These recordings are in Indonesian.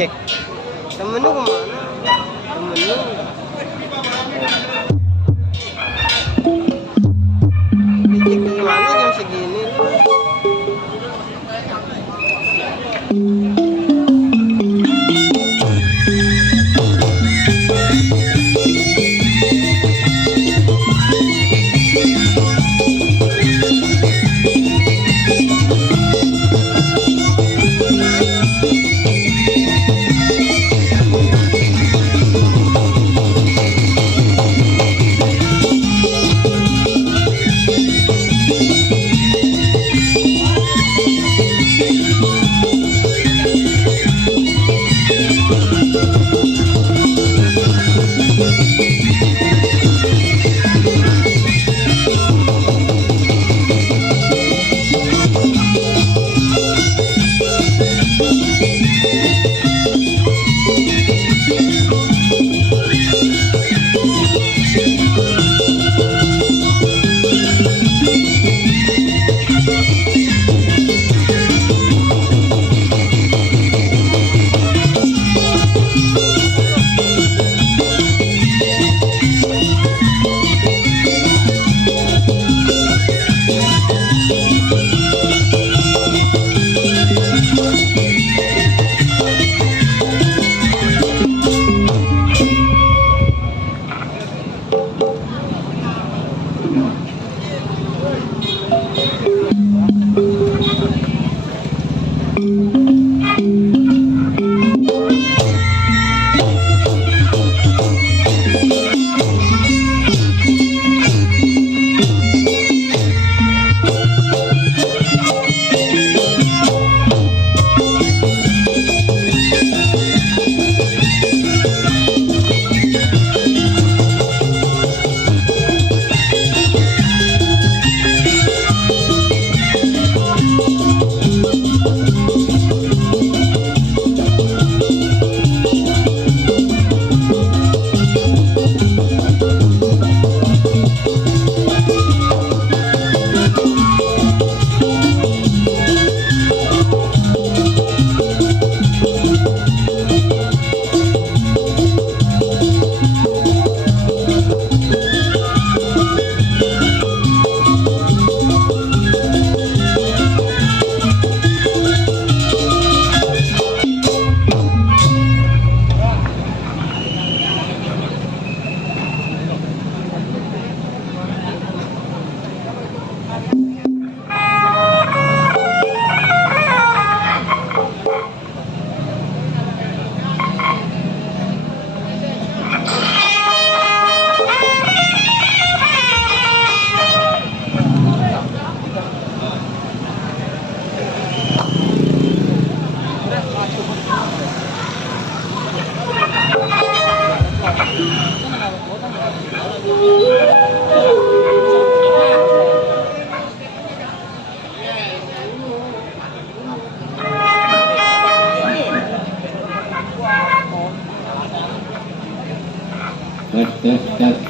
Jack, temen lu kemana? Temen lu Jack gimana jam segini?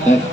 Tes.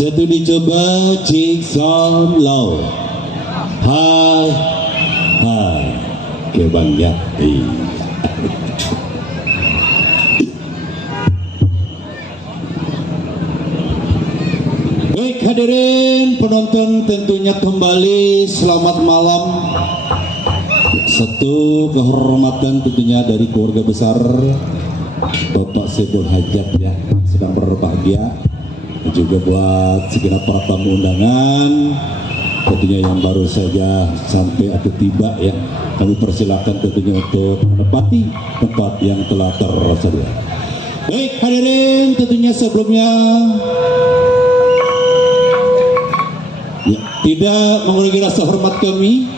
Satu dicoba cik son low. Hai hai ke bang ya. Baik hadirin penonton, tentunya kembali selamat malam. Satu kehormatan tentunya dari keluarga besar Bapak Sebul Hajat ya, sedang berbahagia. Dan juga buat segenap para tamu undangan tentunya yang baru saja sampai atau tiba ya, kami persilakan tentunya untuk menempati tempat yang telah tersedia. Baik hadirin, tentunya sebelumnya ya, tidak mengurangi rasa hormat kami,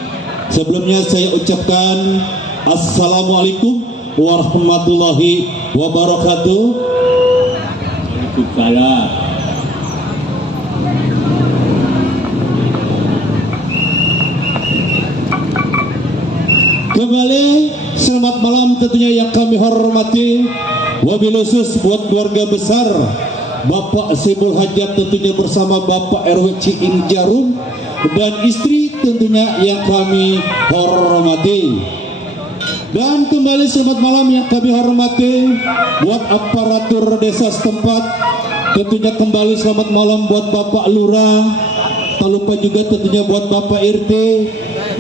sebelumnya saya ucapkan Assalamualaikum warahmatullahi wabarakatuh. Waalaikumsalam. Kembali selamat malam tentunya yang kami hormati, wabil khusus buat keluarga besar Bapak Sebul Hajat tentunya bersama Bapak RW Ciing Jarum dan istri tentunya yang kami hormati. Dan kembali selamat malam yang kami hormati buat aparatur desa setempat, tentunya kembali selamat malam buat Bapak Lurah, tak lupa juga tentunya buat Bapak RT,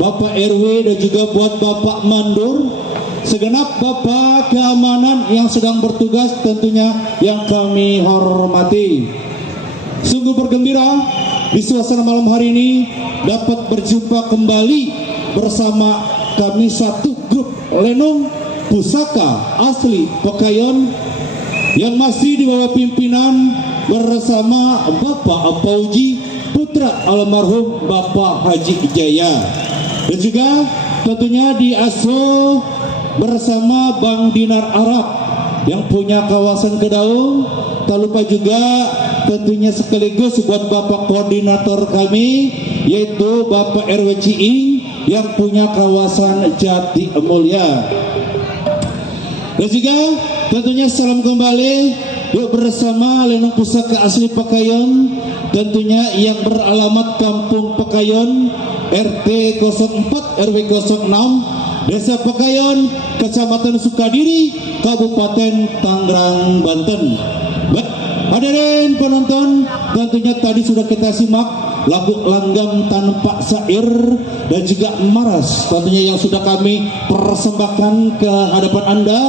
Bapak RW, dan juga buat Bapak Mandur, segenap Bapak keamanan yang sedang bertugas tentunya yang kami hormati. Sungguh bergembira di suasana malam hari ini dapat berjumpa kembali bersama kami satu grup lenong pusaka asli Pekayon yang masih di bawah pimpinan bersama Bapak Apauji, putra almarhum Bapak Haji Jaya. Dan juga tentunya diasuh bersama Bang Dinar Arab yang punya kawasan Kedaung. Tak lupa juga tentunya sekaligus buat Bapak koordinator kami yaitu Bapak RW Ciing yang punya kawasan Jati Mulia. Dan juga tentunya salam kembali yuk bersama lenong pusaka asli Pekayon tentunya yang beralamat Kampung Pekayon RT 04 RW 06 Desa Pekayon, Kecamatan Sukadiri, Kabupaten Tangerang, Banten. Baik, hadirin penonton, tentunya tadi sudah kita simak lagu Langgam Tanpa Sair dan juga Maras tentunya yang sudah kami persembahkan ke hadapan Anda,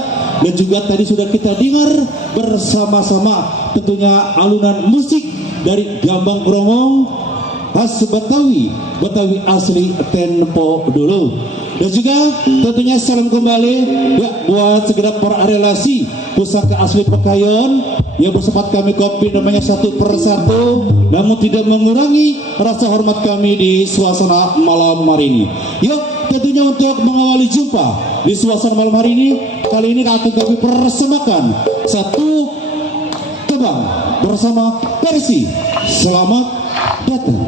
dan juga tadi sudah kita dengar bersama-sama tentunya alunan musik dari Gambang Kromong khas Betawi, Betawi asli tempo dulu. Dan juga tentunya salam kembali ya buat segenap para relasi pusaka asli Pekayon yang bersempat kami kopi namanya satu persatu, namun tidak mengurangi rasa hormat kami di suasana malam hari ini. Yuk tentunya untuk mengawali jumpa di suasana malam hari ini, kali ini akan kami persembahkan satu tebang bersama Persi. Selamat datang.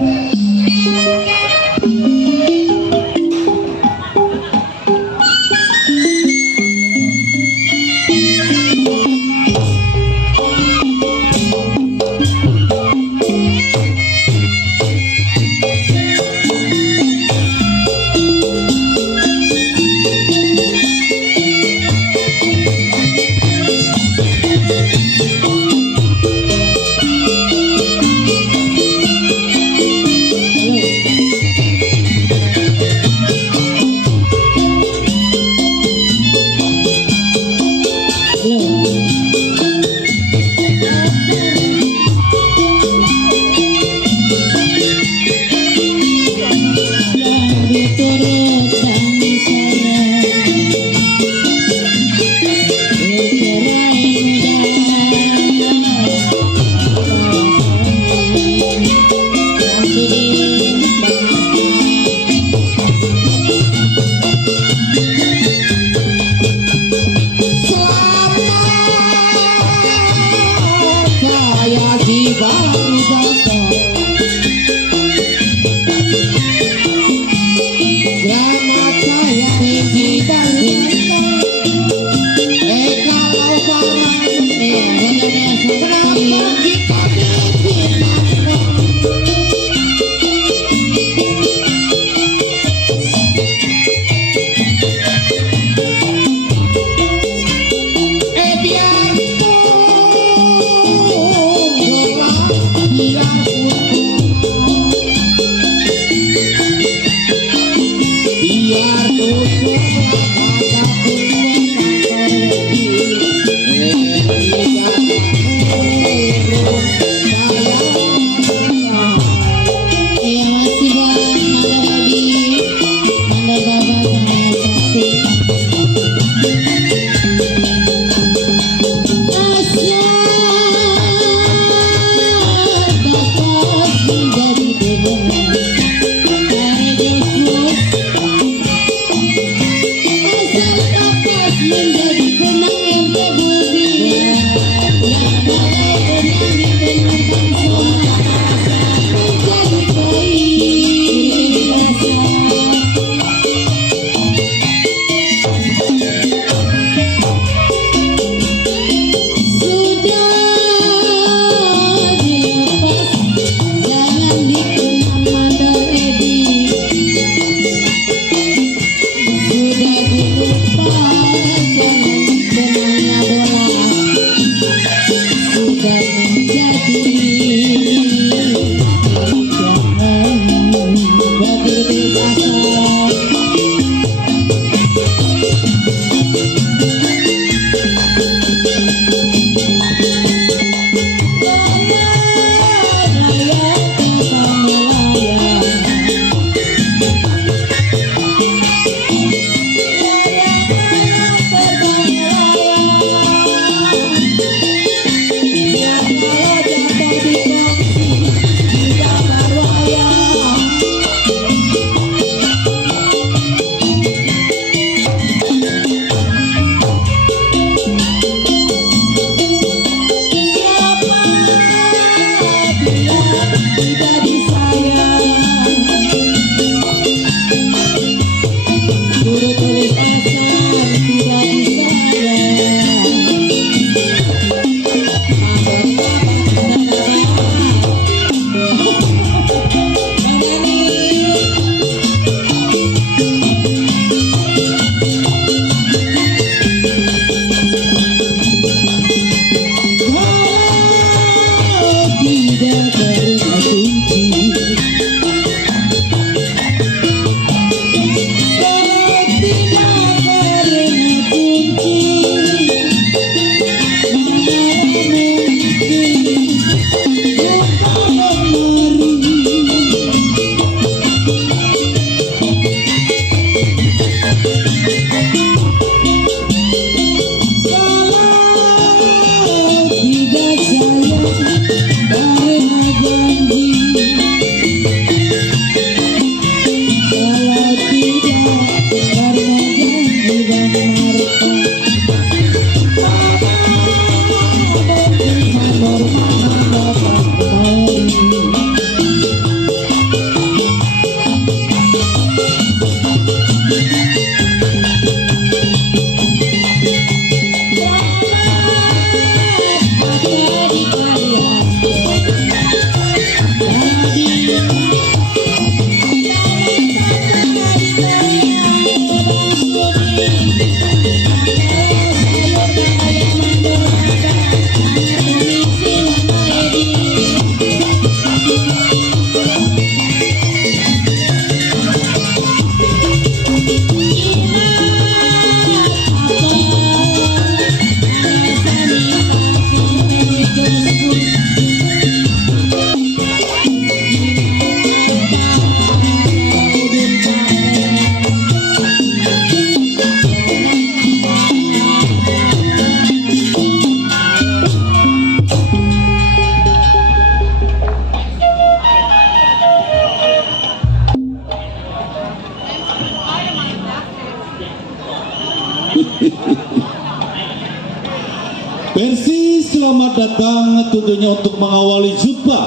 Persis selamat datang tentunya untuk mengawali jumpa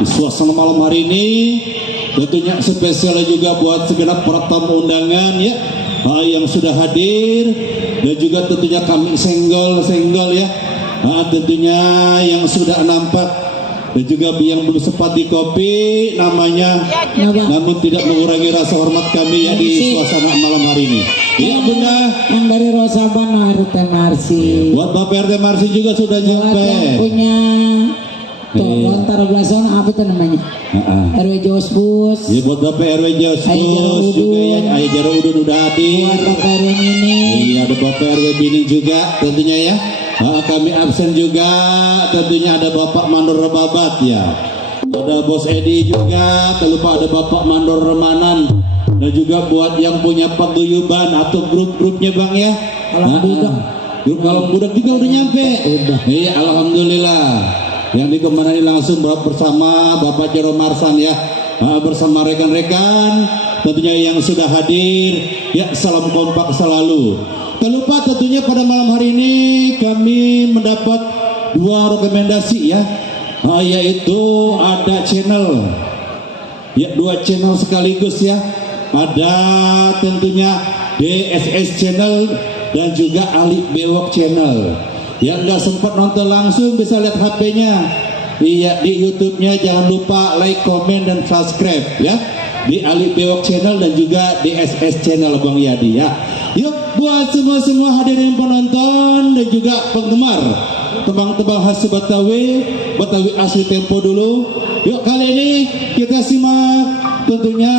di suasana malam hari ini. Tentunya spesial juga buat segenap para tamu undangan ya yang sudah hadir, dan juga tentunya kami senggol ya, tentunya yang sudah nampak, dan juga yang belum sempat dikopi namanya, namun tidak mengurangi rasa hormat kami ya di suasana malam hari ini. Ya Bunda, yang dari Rosaban RT Marsi. buat Bapak RT Marsi juga sudah nyampe. Yang punya lontar belasan apa itu namanya? RW Josbus. Ya buat Bapak RW Josbus juga ya, Ayah Jaro Udun udah hadir. Buat Bapak RW ini. Iya, ada Bapak RW Bini juga tentunya ya. Kami absen juga, tentunya ada Bapak Mandor Babat ya. Ada Bos Edi juga, tak lupa ada Bapak Mandor Remanan. Dan juga buat yang punya paguyuban atau grup-grupnya Bang ya. Alam budak. Grup Alam Budak juga udah nyampe. Iya, alhamdulillah. Yang dikemani langsung bersama Bapak Jero Marsan ya, bersama rekan-rekan tentunya yang sudah hadir ya. Salam kompak selalu. Tak lupa tentunya pada malam hari ini kami mendapat 2 rekomendasi ya, yaitu ada channel ya, 2 channel sekaligus ya. Ada tentunya DSS channel dan juga Ali Bewok channel. Yang nggak sempat nonton langsung bisa lihat HP-nya. Iya, di YouTube-nya jangan lupa like, komen, dan subscribe ya. Di Ali Bewok channel dan juga DSS channel Bang Yadi ya. Yuk buat semua hadirin penonton dan juga penggemar tebang-tebang khas Betawi asli tempo dulu. Yuk kali ini kita simak tentunya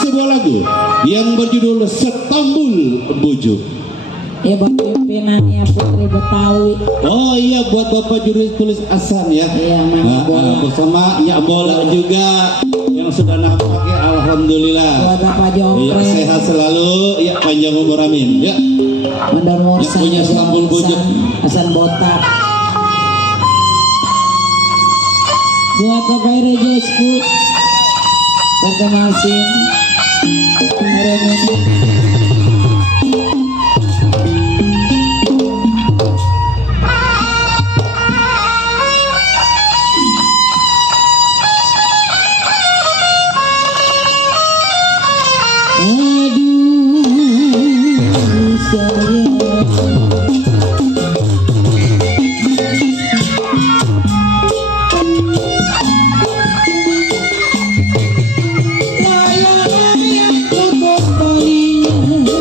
sebuah lagu yang berjudul Setambul Bujuk. Ya buat pimpinannya Putri Betawi. Oh iya, buat Bapak juru tulis Asan ya. Iya, Mama Bola. Bersama Nyak Bola juga yang sudah nampak ya, alhamdulillah. Buat Bapak Iya, Jongkre. sehat selalu ya, panjang umur amin ya. Mandor Morsan. Yang punya Setambul Bujuk. Hasan Botak. Buat Bapak Ire Josbus. RT Marsi. Aduh sayang, layang-layang tutup talinya.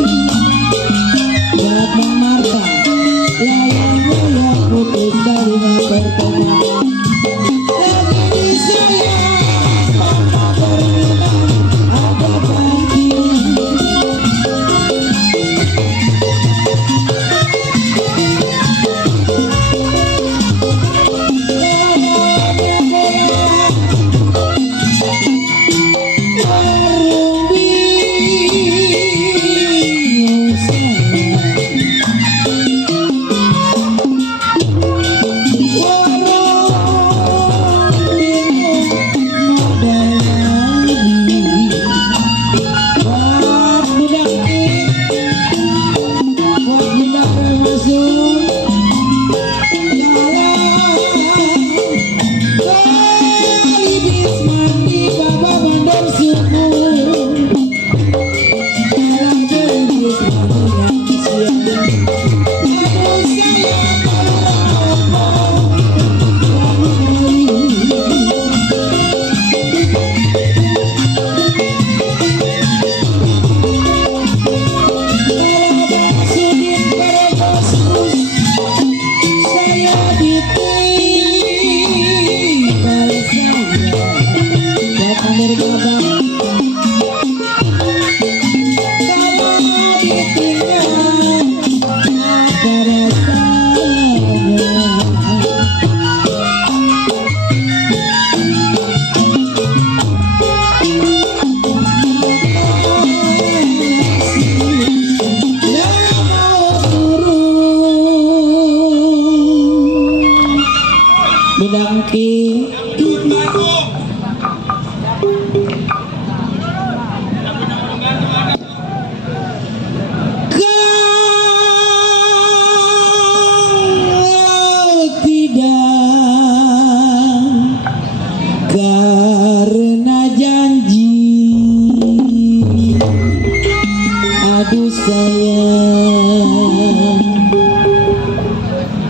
sayang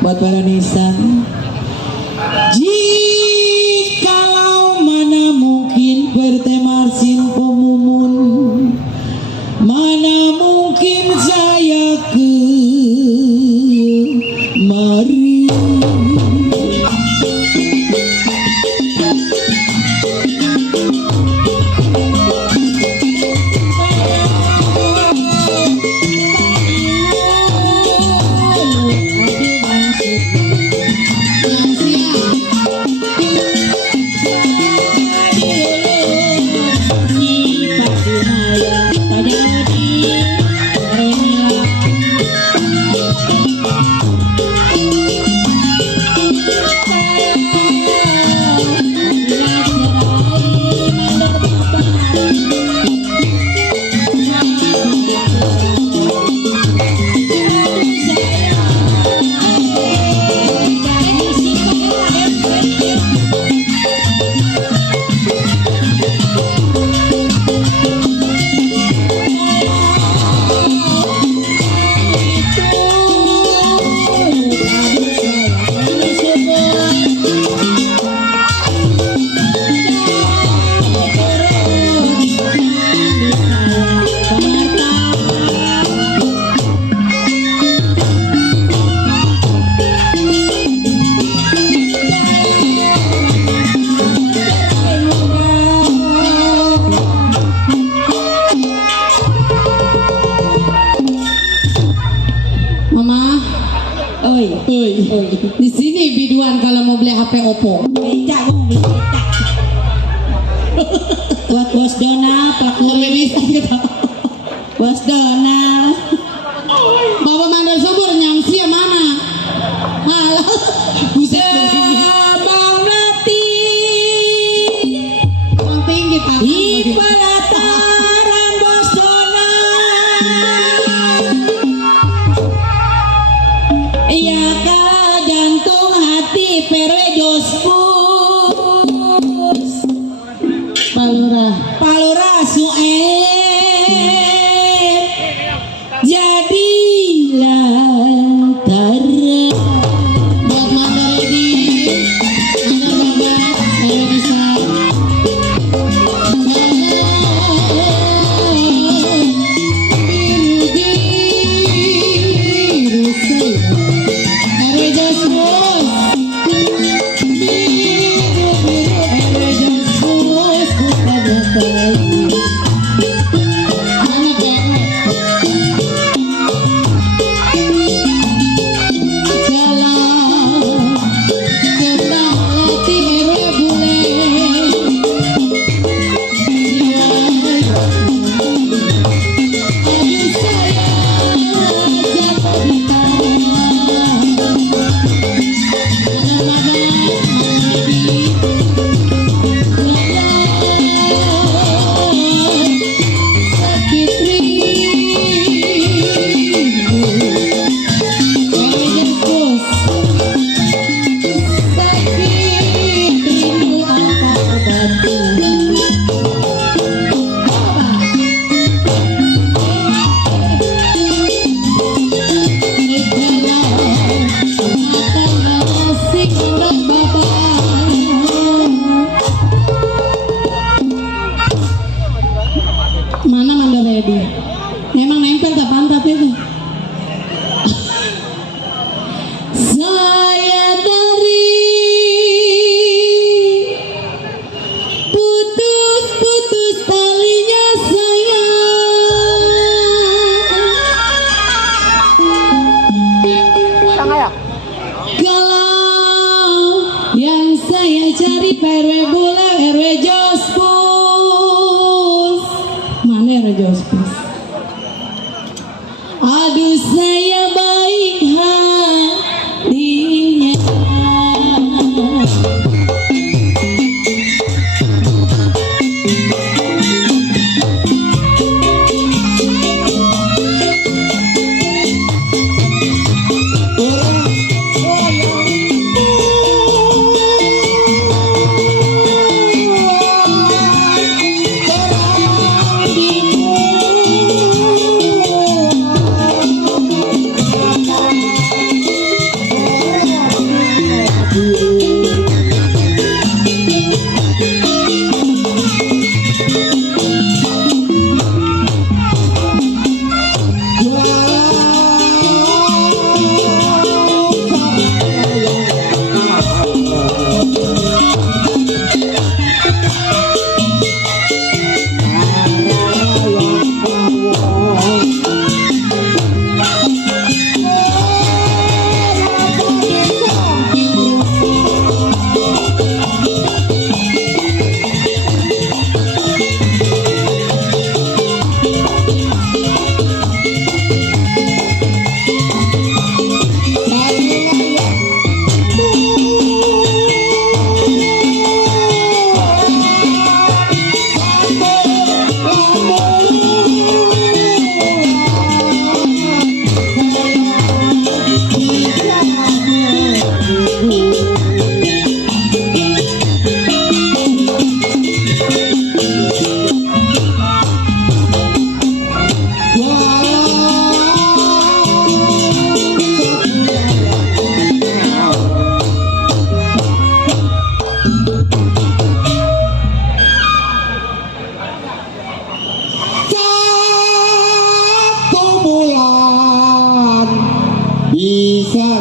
buat para nisan. Jikalau mana mungkin Perte Marsin pemumun, mana mungkin saya kemari. Di sini biduan kalau mau beli HP Oppo. Beca dong, beca. Buat Bos Donald, pelaku kita. Bos Donald. Bawa mandor subur nyangsi ya mana? Halo. Buset. Bang Nati. Bang tinggi tak? Ipalataran Bos Donald. Iya kah jantung hati Perwe Jospus Palura Sueb jadilah tara buat Mandar Edi, Mandar Babat, Mandar Bisa. Mana Mandar Edi? Emang nempel ke pantat itu? Saya dari putus talinya sayang. Kalau yang saya cari RW Bulan, RW Jospus. Mana RW Jospus? Aduh saya baik hatinya.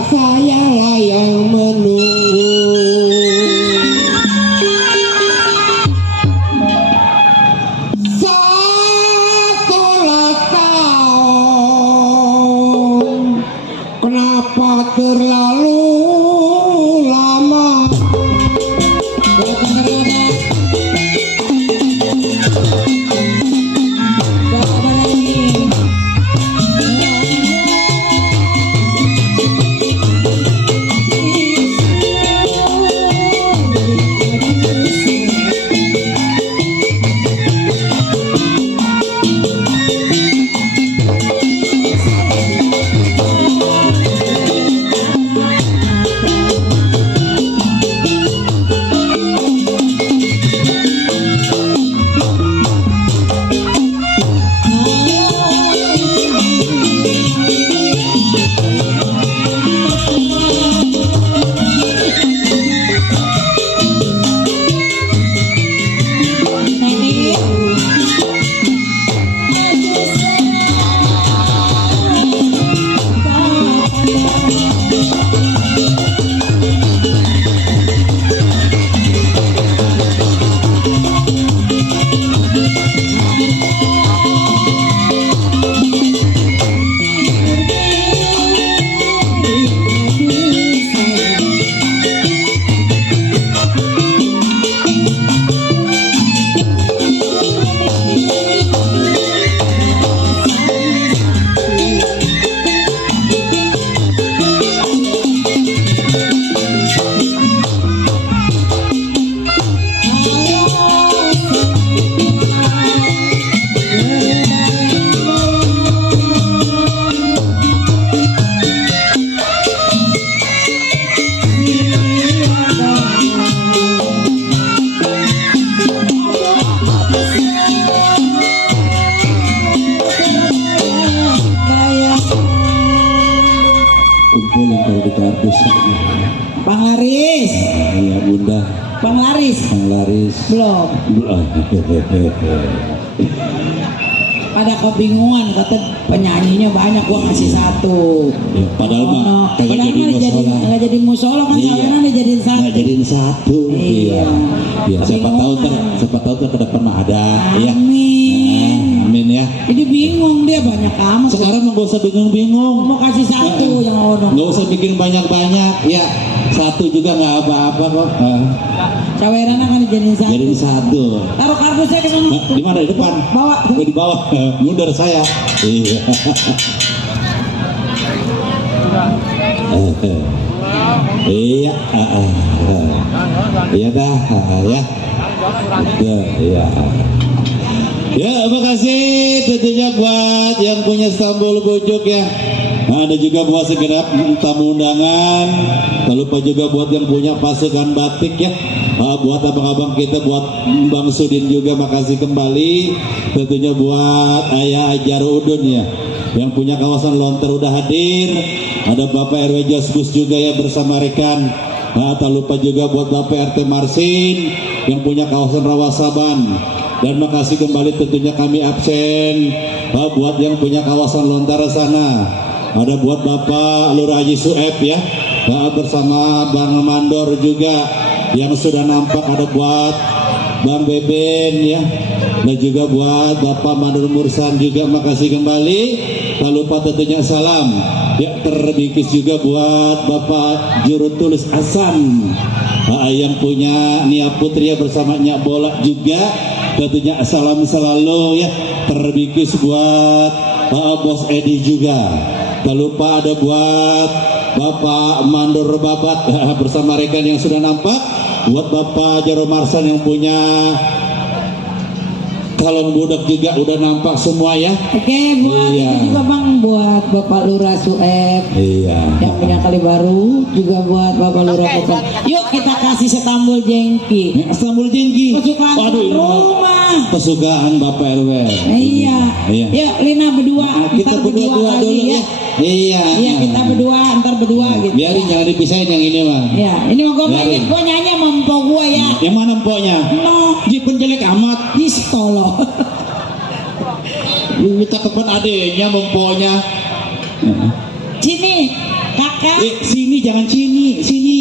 sayalah yang menunggu. Setelah tahun, kenapa terlalu lama? Panglaris. Iya bunda. Panglaris. Panglaris. Belum. Pada kebingungan kata penyanyinya banyak gua kasih satu. Ya, padahal mah kagak jadi musola. Nggak jadi musola kan Iya. sawenan dijadiin satu. Nggak jadiin satu. Iya. Ya, siapa tahu ke depan mah ada. Ya. Amin. Amin ya. Jadi bingung dia banyak amat. Sekarang mah gak usah bingung-bingung. Mau kasih satu yang ono. Nggak usah bikin banyak-banyak. Ya, satu juga nggak apa-apa kok. Caweran kan dijadiin satu. Jadiin satu. Taruh kardusnya ke sana. Di mana? Di depan. Bawa. Oh, di bawah. Mundur saya. Iya. Iya. Iya dah. Ya. Iya. Ya, makasih tentunya buat yang punya Stambul Bujuk ya. Ada juga buat segenap tamu undangan. Tak lupa juga buat yang punya pasukan batik ya. Buat abang-abang kita, buat Bang Sudin juga makasih kembali. Tentunya buat Ayah Jarudun ya, yang punya kawasan Lontar udah hadir. Ada Bapak RW Josbus juga ya bersama rekan. Tak lupa juga buat Bapak RT Marsin yang punya kawasan Rawasaban. Dan makasih kembali tentunya kami absen buat yang punya kawasan Lontar sana. Ada buat Bapak Lurah Haji Sueb ya, bersama Bang Mandor juga yang sudah nampak. Ada buat Bang Beben ya, dan juga buat Bapak Mandor Mursan juga makasih kembali. Tak lupa tentunya salam ya terbikis juga buat Bapak Jurutulis Hasan yang punya Nia Putri ya, bersama Nyak Bola juga. Tentunya salam selalu ya terbikis buat Bos Edi juga. Tak lupa ada buat Bapak Mandor Babat bersama rekan yang sudah nampak. Buat Bapak Jaro Marsan yang punya Kalong Budak juga udah nampak semua ya. Oke, buat iya. itu juga Bang, buat Bapak Lurah Sueb. Iya. Yang punya Kali Baru, juga buat Bapak Lurah Kupang. Yuk kita kasih Stambul Jengki. Stambul Jengki. Kesukaan rumah. Kesukaan Bapak RW. Iya. Iya. Yuk Lina berdua. Kita Ntar berdua lagi dulu ya. Iya. Iya kita berdua, ntar berdua gitu. Biarin jangan dipisahin yang ini mah. Iya, ini mah Biarin. gue nyanyi sama empok gue ya. Yang mana empoknya? No, Jipun jelek amat. di stolo. Lu minta tepan adenya empoknya. Sini, Kak kakak. Sini jangan sini, sini.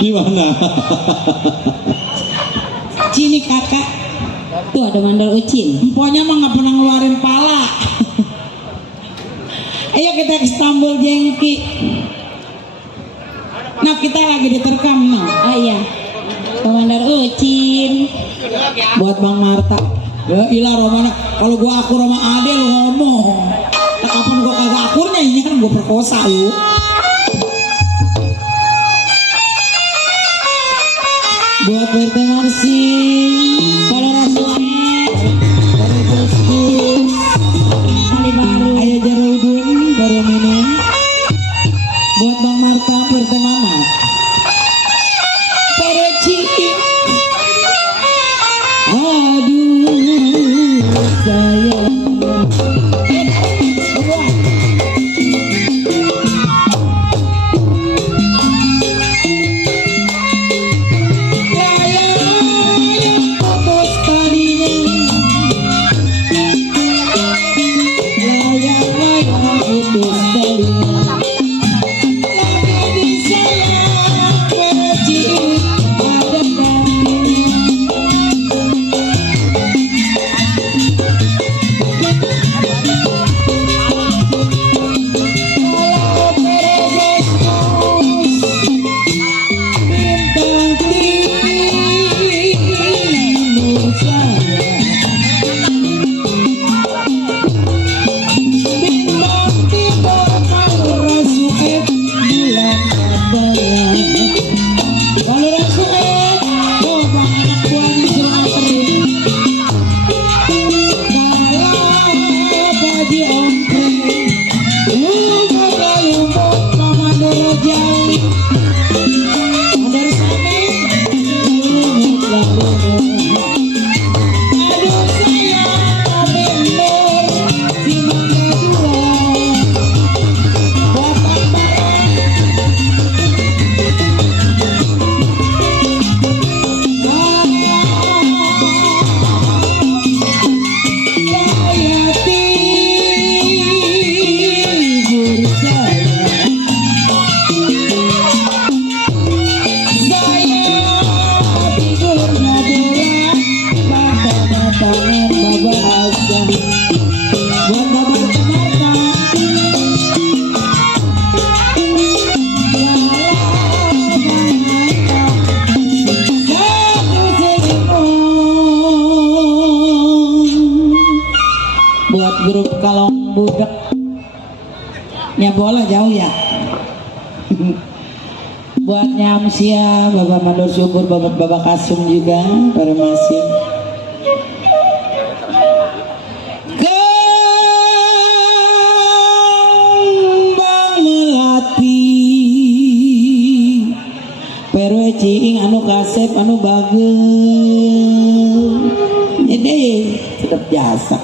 Gimana? Cini kakak. Tuh ada mandor ucin. Emponya mah nggak pernah ngeluarin pala. Ayo kita ke Istanbul Jengki. Nah kita lagi diterkam nah. Ah iya. Komandar Ucin. Buat Bang Marta. Ya ilah Romana. Kalau gua akur sama Ade lu ngomong. Nah, kapan gua kagak akurnya ini kan gua perkosa lu. Buat RT Marsi, kalau Rasulet, dari Gus, kali baru, ayo Jarudin, baru minum. Buat Bang Marta, RT Mama, Pereci, aduh sayang. Grup Kalong Budak nya bola jauh ya. Buat Nyamsia, Bapak Mandor Subur, Bapak Kasum juga, para masih. Kembang melati, perwe cing anu kasep anu bagel. Ini sedap jasa.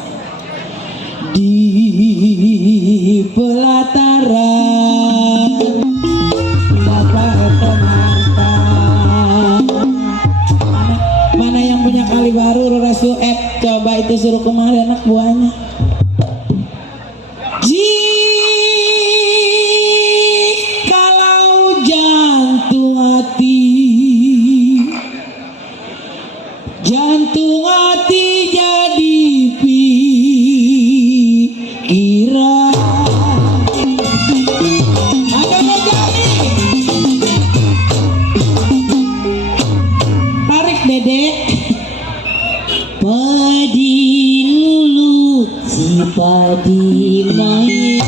Di pelataran Bapak teman-teman mana yang punya kali baru Rasul coba itu suruh kemari anak buahnya. Jikalau jantung hati jadi kira tarik dedek padi lulu si padi main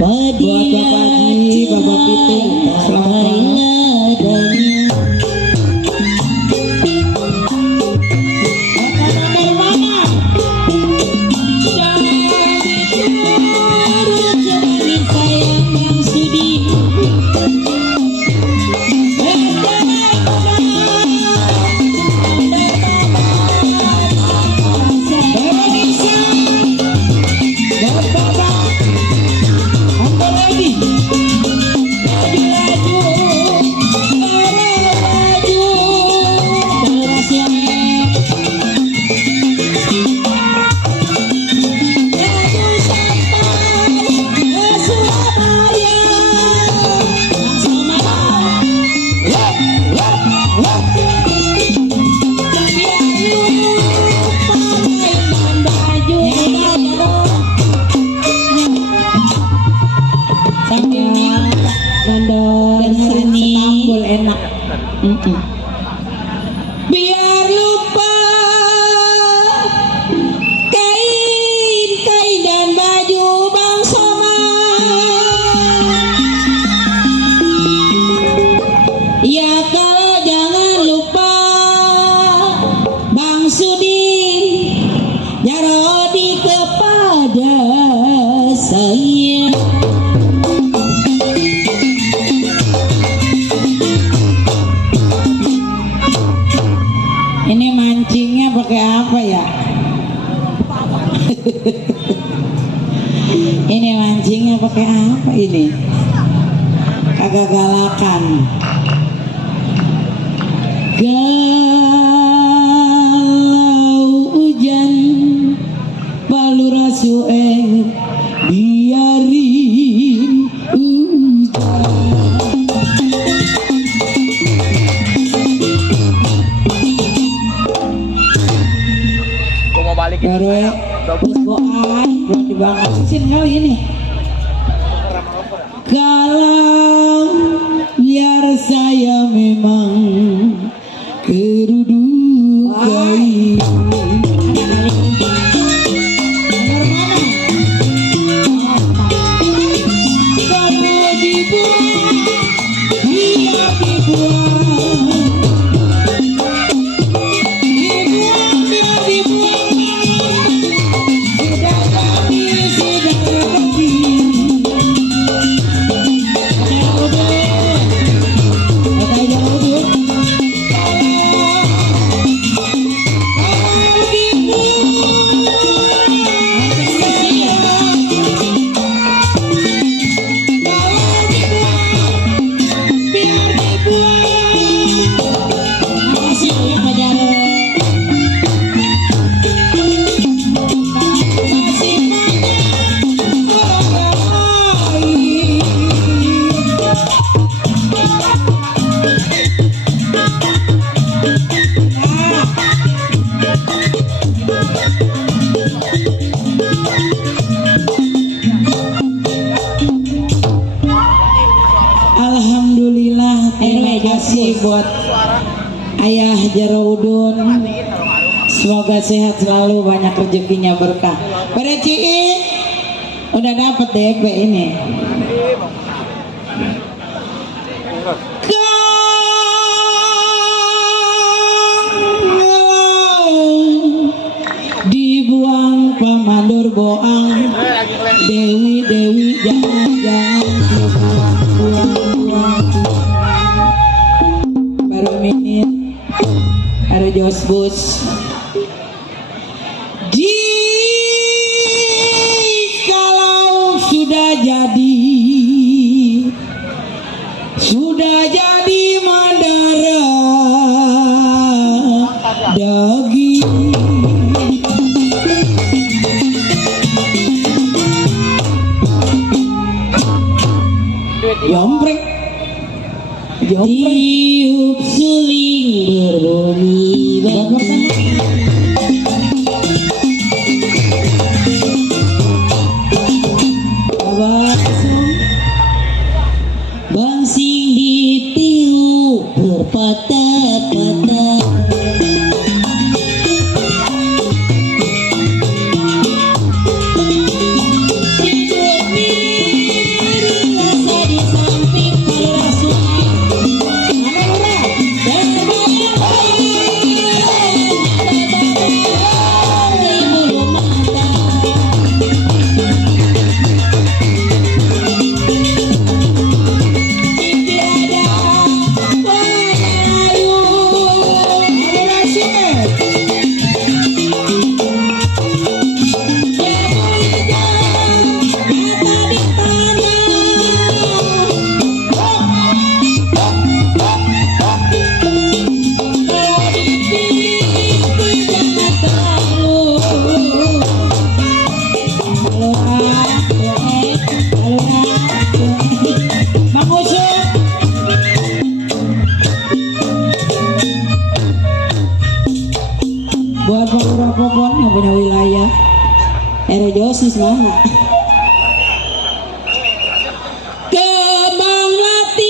padi buat Bapak Haji, Bapak Pitu, selamat Ramadan. Bener nih. Istanbul enak. Biar lupa kain dan baju Bang Somad. Ya kalau jangan lupa Bang Sudin Jarodi kepada saya. Ini mancingnya pakai apa ya? Ini mancingnya pakai apa ini? Kagak galakan. Galau hujan balura sueng biarin hujan. Baru ya, belum dibangunin kali ini. Kalau biar saya memang kerudukai. Kalau dibuang, biar dibuang. Alhamdulillah, terima kasih buat Ayah Jarudun. Semoga sehat selalu, banyak rezekinya berkah. Pada Cii udah dapat DP ini. Dibuang pemandur boang, Dewi jangan buang. Baru minit, baru Josbus. Kalau sudah jadi mendarat daging. Jomprek tiup suling berbunyi bangsing ditiup berpatah-patah. Buat pokok-pokok yang punya wilayah erojosis mana? Kembang melati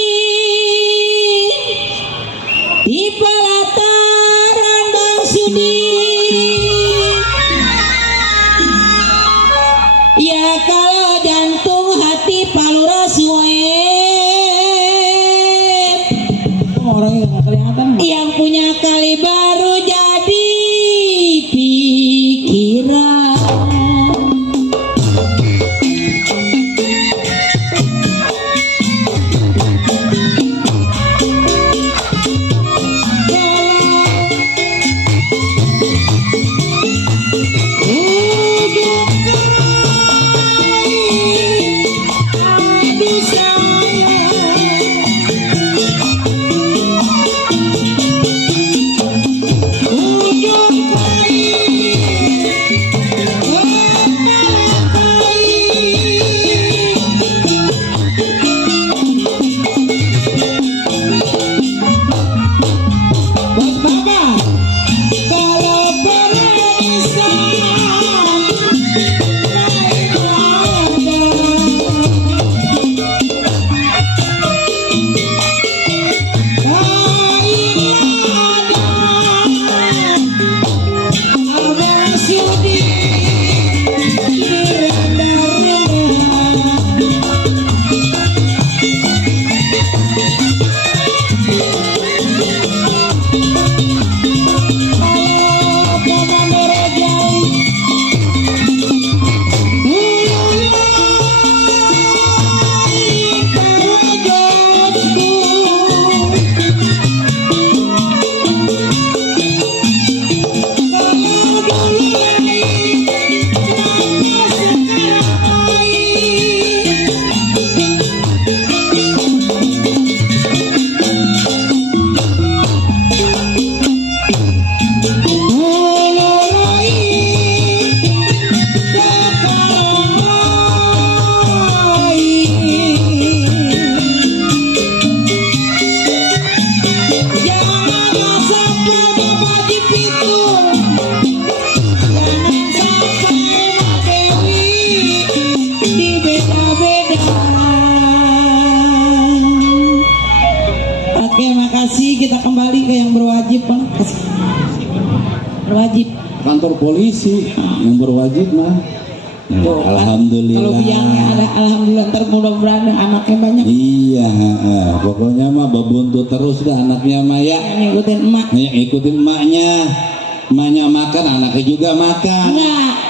kita kembali ke yang berwajib, Bang. Berwajib. Kantor polisi yang berwajib mah. Nah, Tuh, kan, alhamdulillah. kalau biangnya ada alhamdulillah, ntar mudah-mudahan anaknya banyak. Iya, pokoknya mah babuntu terus dah anaknya mah ya. Yang ngikutin emak. Yang ikutin emaknya. Emaknya makan, anaknya juga makan.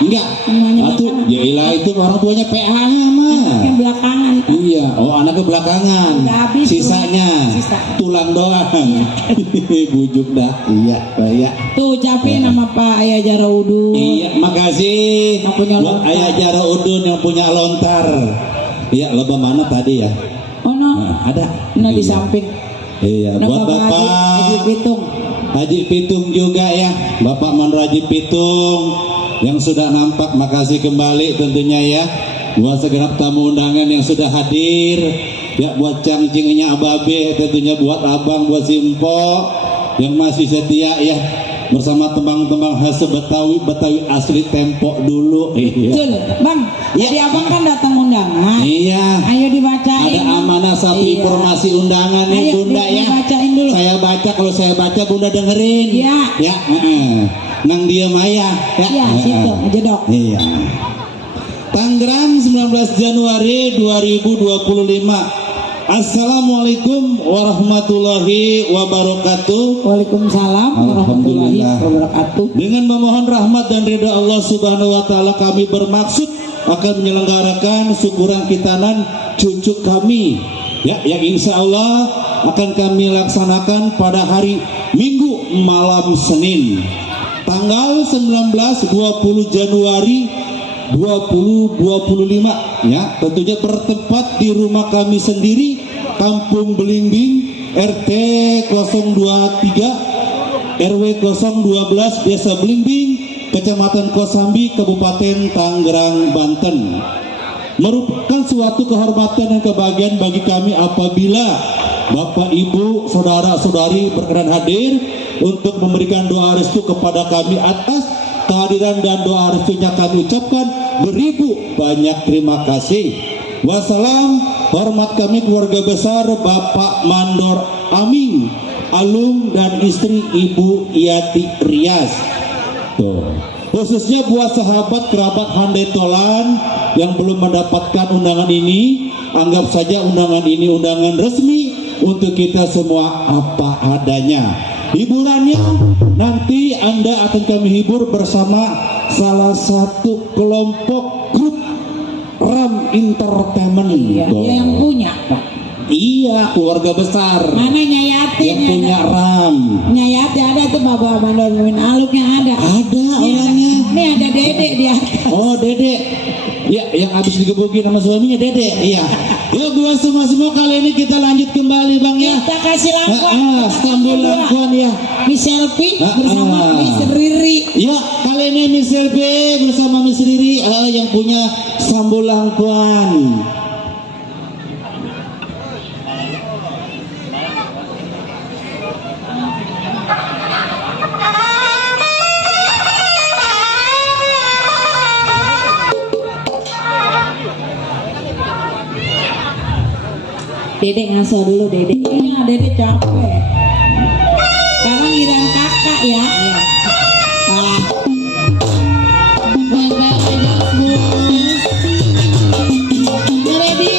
Enggak. Emaknya Atuh, makan. ya ilah itu orang tuanya PH-nya mah. Yang belakangan. Iya, oh anaknya belakangan. Udah habis, Sisanya sisa. tulang doang. Bujuk dah. Iya, kayak. Tuh ucapin nama Pak Ayah Jaraudu. Iya, makasih Yang punya buat lontar. Ayah Jara Udun yang punya lontar. Iya, lomba mana tadi ya? Oh no. Nah, ada. Nah di Iya. samping. Iya, Nama buat Pak Haji Bapak Pitung. Haji Pitung juga ya, Bapak Mandor Haji Pitung yang sudah nampak, makasih kembali tentunya ya. Buat segenap tamu undangan yang sudah hadir, ya buat cangcingnya Ababe, tentunya buat Abang, buat Simpo yang masih setia ya bersama tembang-tembang khas Betawi asli Tempo dulu. Iya. Betul, Bang. Jadi abang kan datang undangan. Iya. Ayo dibacain. Ada amanah satu Iya. informasi undangan nih Ayo, Bunda ya. dibacain dulu. Saya baca, kalau saya baca Bunda dengerin. Iya. Ya, nang dia Maya. Iya, situ jedok. Iya. Tangerang 19 Januari 2025. Assalamualaikum warahmatullahi wabarakatuh. Waalaikumsalam warahmatullahi Alhamdulillah. wabarakatuh. Dengan memohon rahmat dan ridha Allah Subhanahu wa taala, kami bermaksud akan menyelenggarakan syukuran khitanan cucu kami ya, yang insya Allah akan kami laksanakan pada hari Minggu malam Senin tanggal 19-20 Januari 2025 ya, tentunya bertempat di rumah kami sendiri, Kampung Belimbing, RT 023 RW 012 Desa Belimbing, Kecamatan Kosambi, Kabupaten Tangerang, Banten. Merupakan suatu kehormatan dan kebahagiaan bagi kami apabila Bapak, Ibu, saudara-saudari berkenan hadir untuk memberikan doa restu kepada kami. Atas kehadiran dan doa restunya kami ucapkan beribu banyak terima kasih. Wassalam, hormat kami keluarga besar Bapak Mandor Amin Alung dan istri Ibu Yati Rias. Tuh. Khususnya buat sahabat kerabat Handai Tolan yang belum mendapatkan undangan ini, anggap saja undangan ini undangan resmi untuk kita semua apa adanya. Hiburannya nanti Anda akan kami hibur bersama salah satu kelompok grup Ram Entertainment. Iya, Tuh. dia yang punya, Pak. Iya, keluarga besar Mana Nyayati? yang punya Ram. Nyayati ada tuh Bapak Mandor Mimin Aluknya ada. Ada orangnya. Ini ada Dedek di atas. Oh, Dede. Ya, yang habis digebukin sama suaminya Dede. Iya. Yuk buat semua kali ini kita lanjut kembali Bang ya. Kita kasih langkuan. Sambul langkuan ya. Miss Selfie bersama Miss Riri. Ya, kali ini Miss Selfie bersama Miss Riri yang punya sambul langkuan. Dedek ngaso dulu Dedek. Iya, Dedek capek. Sekarang giliran kakak ya. Ah. Udah ready?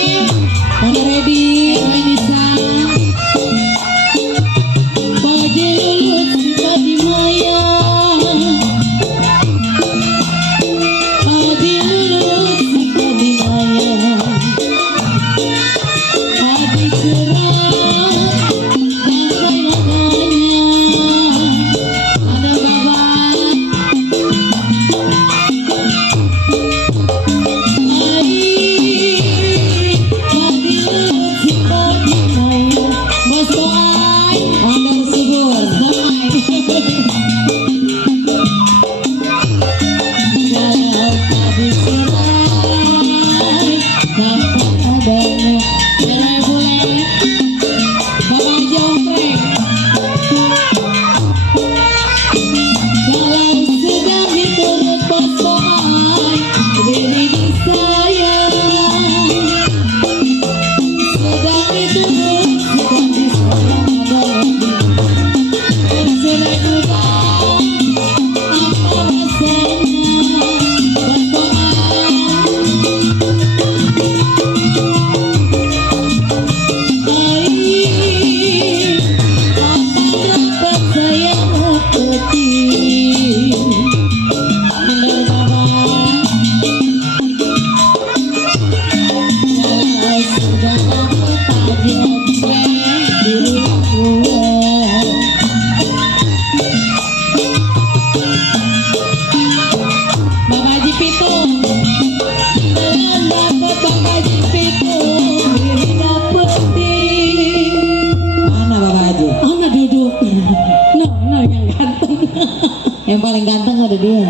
Yang paling ganteng ada dia.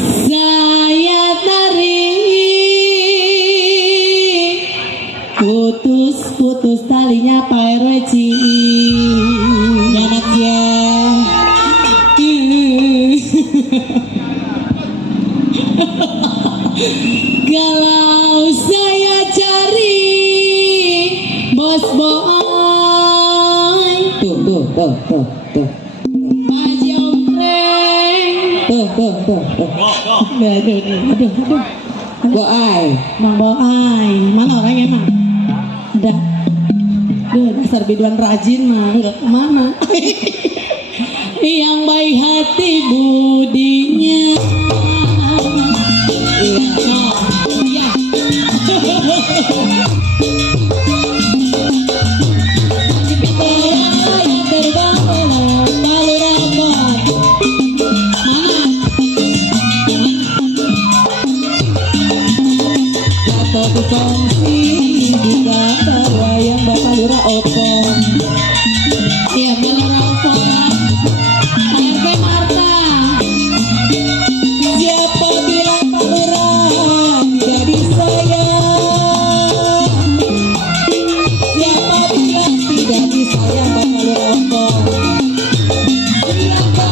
Saya tarik, putus talinya Pak RW Nyanak ya. Kalau saya cari bos boy, tuh. Haji Ompreng, tuh. Aduh. Boai, Bang Boai, mana orangnya emang? Ada. Dasar biduan rajin mah, mana? Yang baik hati budinya. Iya. Kongsi juga wayang Bapak Lurah Opong. Iya, Lurah Opong. RT Marta. Siapa bilang Pak Lurah tidak disayang? Siapa bilang tidak disayang Bapak Lurah Opong? Siapa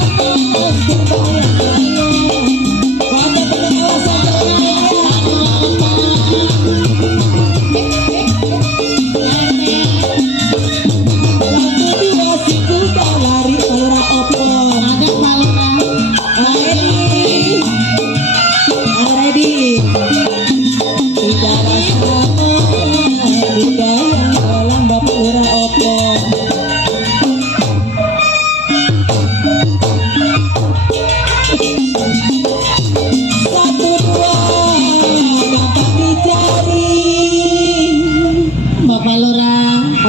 yang terbayang-bayang? Pada pengawasan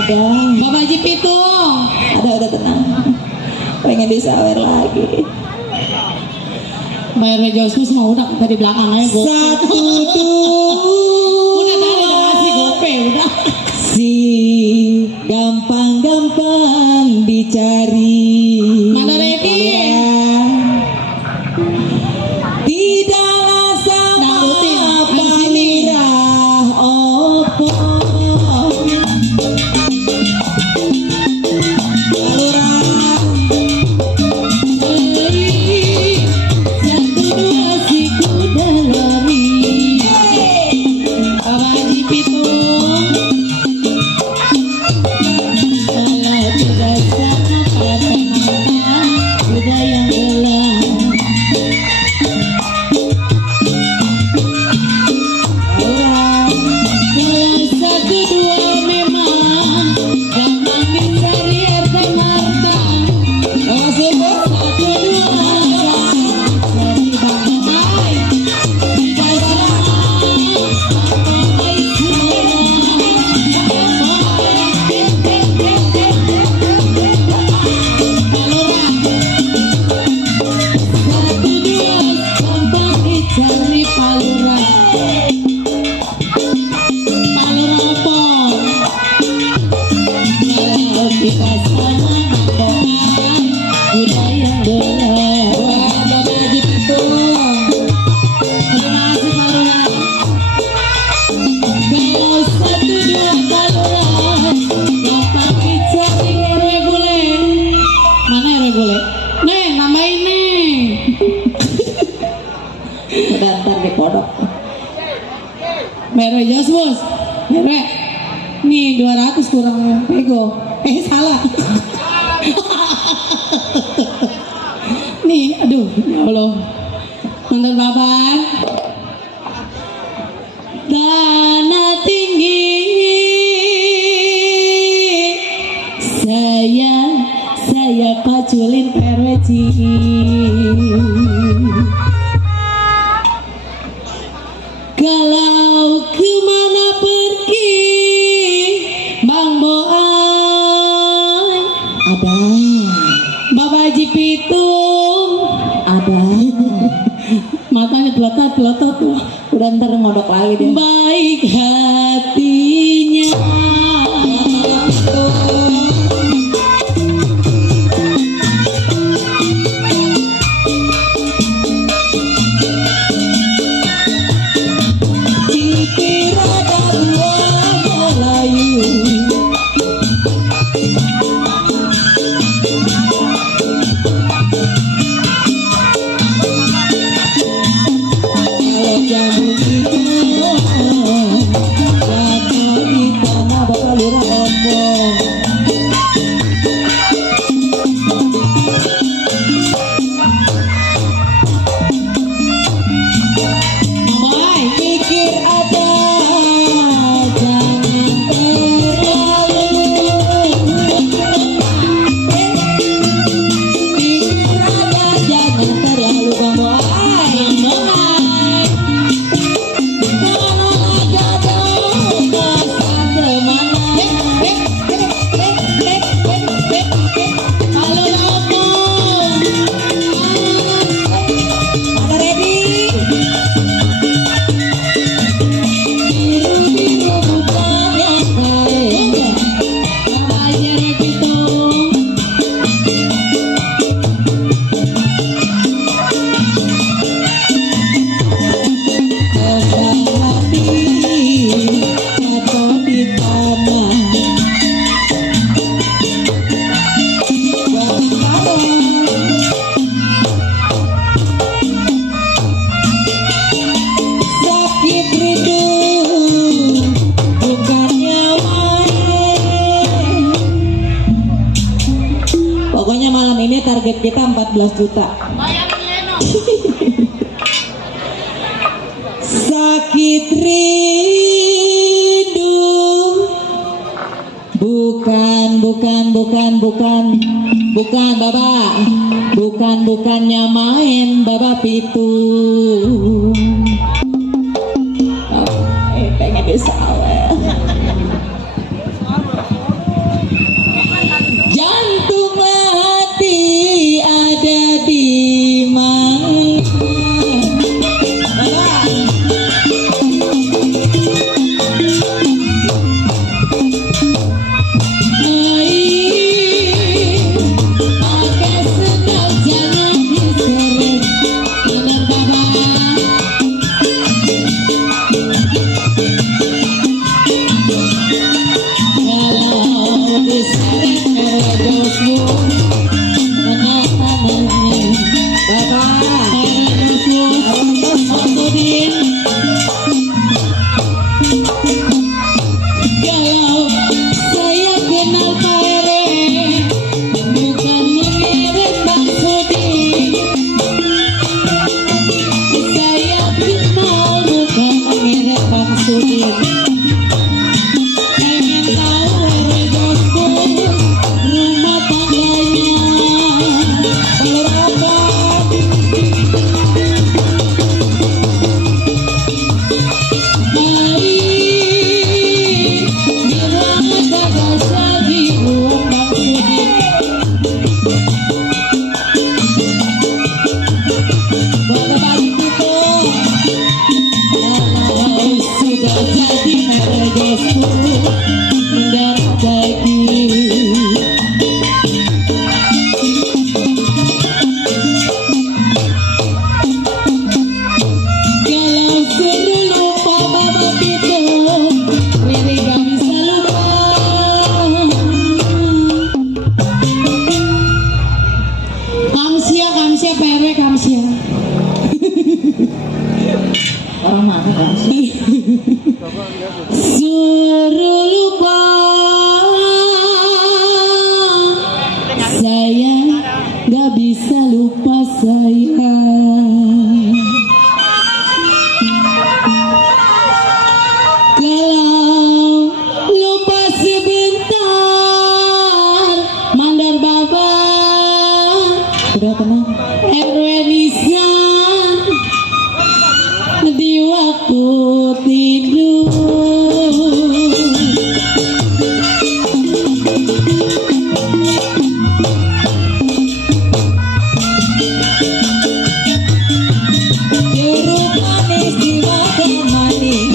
Bapak Haji Pitung. Ada tenang. Pengen disawer lagi. Bayar Josus mau udah tadi belakang aja gope. Satu udah tadi udah ngasih gope udah. Si gampang dicari. Mana Redi? Tidaklah sama Panirah Opong. Mere Josus, mere, nih 200 kurang pego, salah. Nih, aduh, ya Allah, nonton baban, dana tinggi, saya paculin perweci. Kalau kemana pergi Bang Boai ada, Bapak Haji Pitung ada, matanya pelotot tuh, udah ntar ngodok lagi deh. Baik hatinya tahun ini target kita 14 juta. Sakit rindu. Bukan Baba. Bukannya main Baba pitu. Pengen disawer. Jantung hati ada di mana? Suruh lupa saya gak bisa lupa saya. Kalau lupa sebentar mandar baba udah tenang Erwenisan di waktu tidur. Jeruk manis dimakan manis.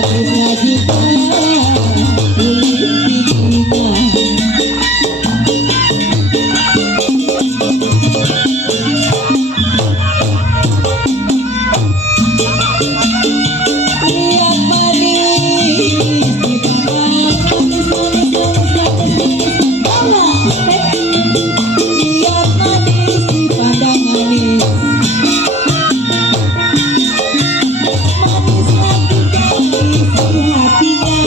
Manisnya juga kulit pipinya. Lihat manis dipandang manis lihat manis dipandang manis isi hatinya.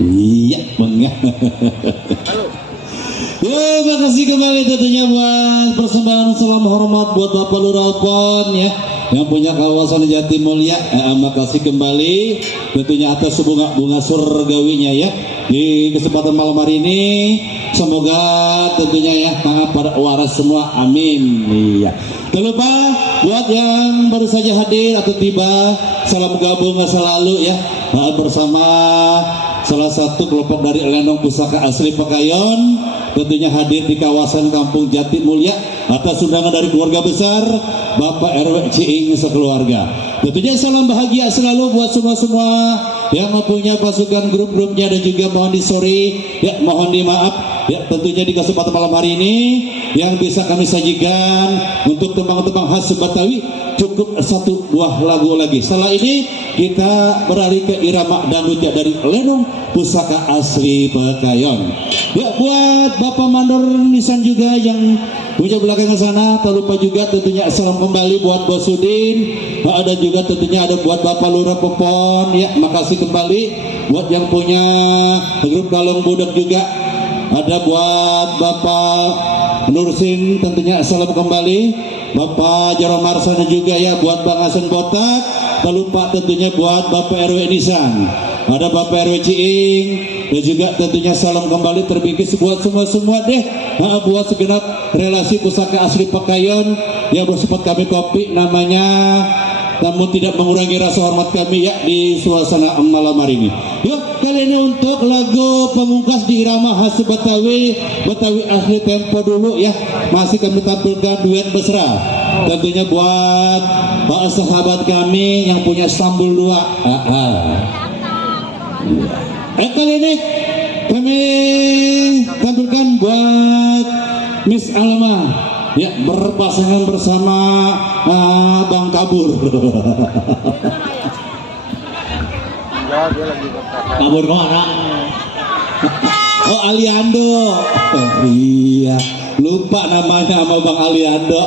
Iya, Bang. Ya, makasih kembali tentunya buat persembahan salam hormat buat Bapak Lurah Pon ya. yang punya kawasan Jatimulya, makasih kembali tentunya atas bunga surgawinya ya di kesempatan malam hari ini. Semoga tentunya ya pada waras semua, amin. Iya. Jangan lupa buat yang baru saja hadir atau tiba, salam gabung selalu ya bersama salah satu kelompok dari Lenong Pusaka Asli Pekayon, tentunya hadir di kawasan Kampung Jatimulya atas undangan dari keluarga besar Bapak RW Ciing sekeluarga. Tentunya salam bahagia selalu buat semua yang mempunyai pasukan grup-grupnya, dan juga mohon disori ya, mohon dimaaf ya, tentunya di kesempatan malam hari ini yang bisa kami sajikan untuk tembang-tembang khas Betawi cukup satu buah lagu lagi. Setelah ini kita beralih ke irama dangdut ya dari Lenong Pusaka Asli Pekayon. Ya, buat Bapak Mandor Nisan juga yang punya belakang sana, tak lupa juga tentunya salam kembali buat Bos Sudin, dan juga tentunya ada buat Bapak Lurah Popon ya, makasih kembali buat yang punya grup Kalong Budak juga, ada buat Bapak Nursin tentunya salam kembali, Bapak Jaro Marsana juga ya, buat Bang Hasan Botak, tak lupa tentunya buat Bapak RW Nisan, ada Bapak RW Ciing, dan juga tentunya salam kembali terbingkis buat semua deh, buat segenap relasi pusaka asli Pekayon yang bersempat kami kopi namanya, namun tidak mengurangi rasa hormat kami ya di suasana malam hari ini. Yuk, kali ini untuk lagu pemungkas di irama khas Betawi asli tempo dulu ya, masih kami tampilkan duet mesra tentunya buat para sahabat kami yang punya Stambul 2. Kali ini kami tampilkan buat Miss Alma ya, berpasangan bersama Bang Kabur. Kabur kemana? Oh, Aliando. Iya, lupa namanya sama Bang Aliando.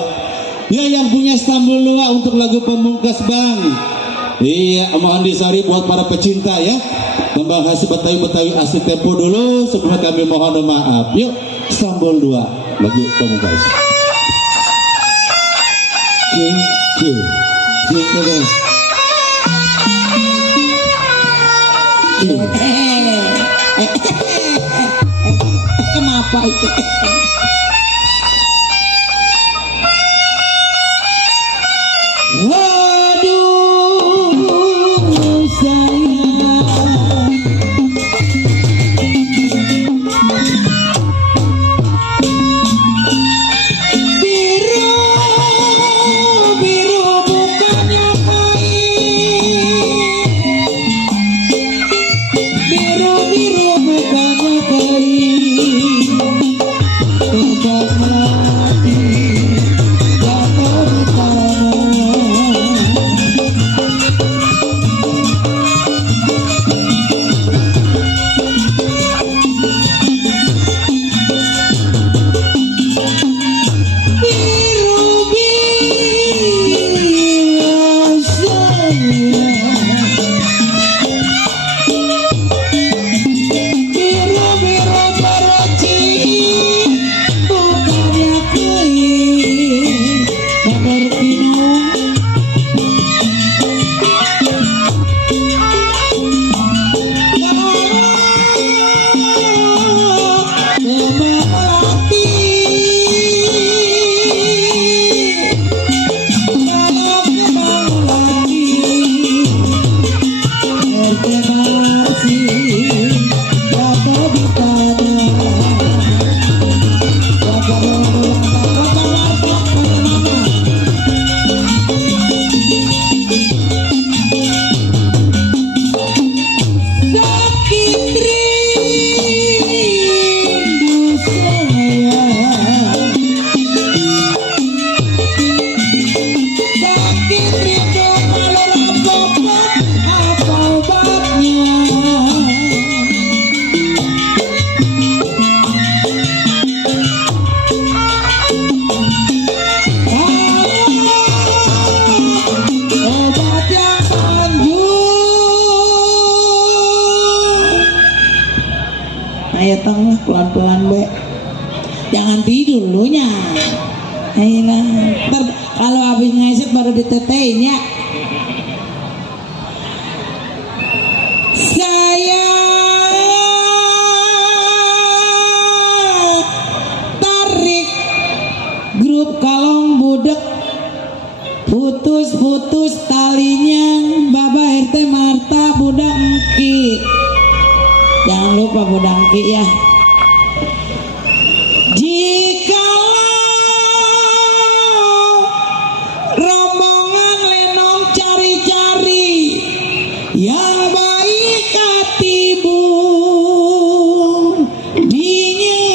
Ya, yang punya Stambul 2 untuk lagu pemungkas Bang. Iya, mohon disari buat para pecinta ya, tembang khas Betawi asli tempo dulu sebelum kami mohon maaf. Yuk, Stambul 2 lagu pemungkas. Kenapa itu? Waduh sayang, biru bukannya kain, biru bukannya kain, obat mati jatuh di tanah. Ayo tengah pelan-pelan be, jangan tidur dulunya. Ayolah, Kalau habis ngeset baru ditetein ya. Saya tarik grup kalong budek, putus-putus talinya, Baba RT Marta budak Engki. Jangan lupa budak Engki ya. Jikalau rombongan lenong cari-cari yang baik hati bu dinya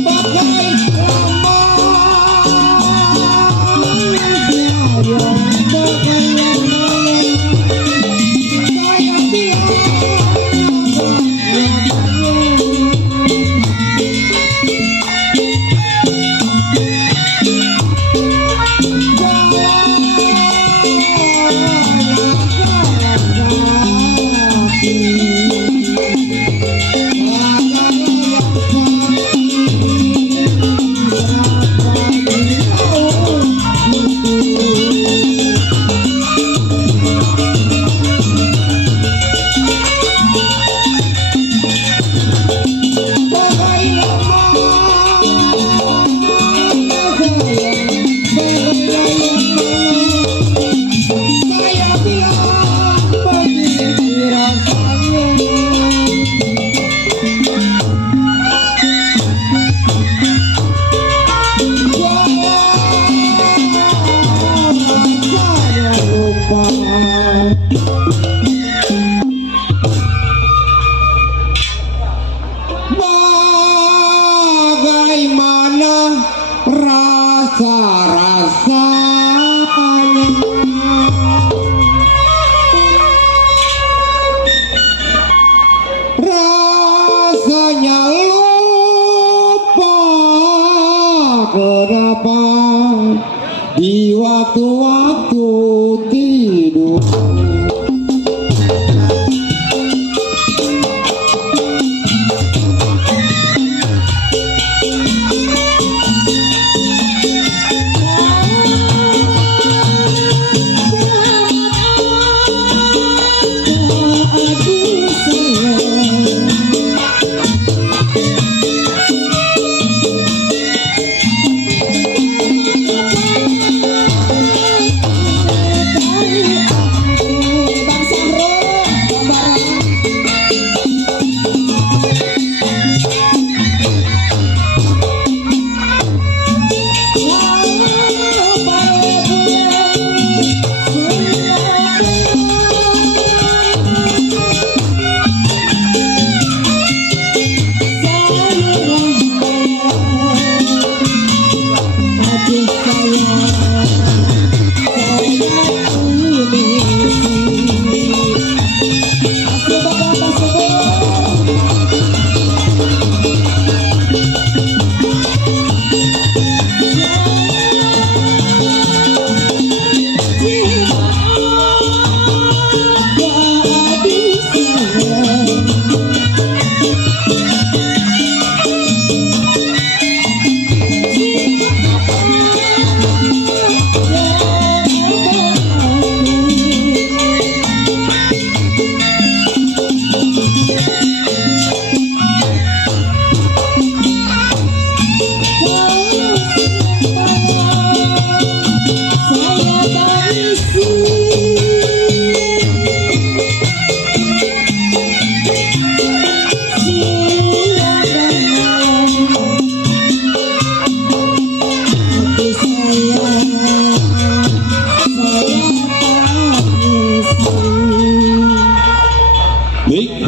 bagai bagaimana rasa-rasanya rasanya lupa ke depan di waktu-waktu tidur.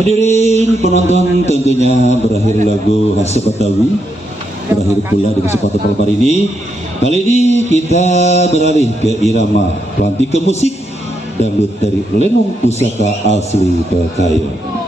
Hadirin penonton, tentunya berakhir lagu khas Betawi, berakhir pula di kesempatan malam hari ini. Kali ini kita beralih ke irama pelantikan musik dangdut dari Lenong Pusaka asli Bekayo.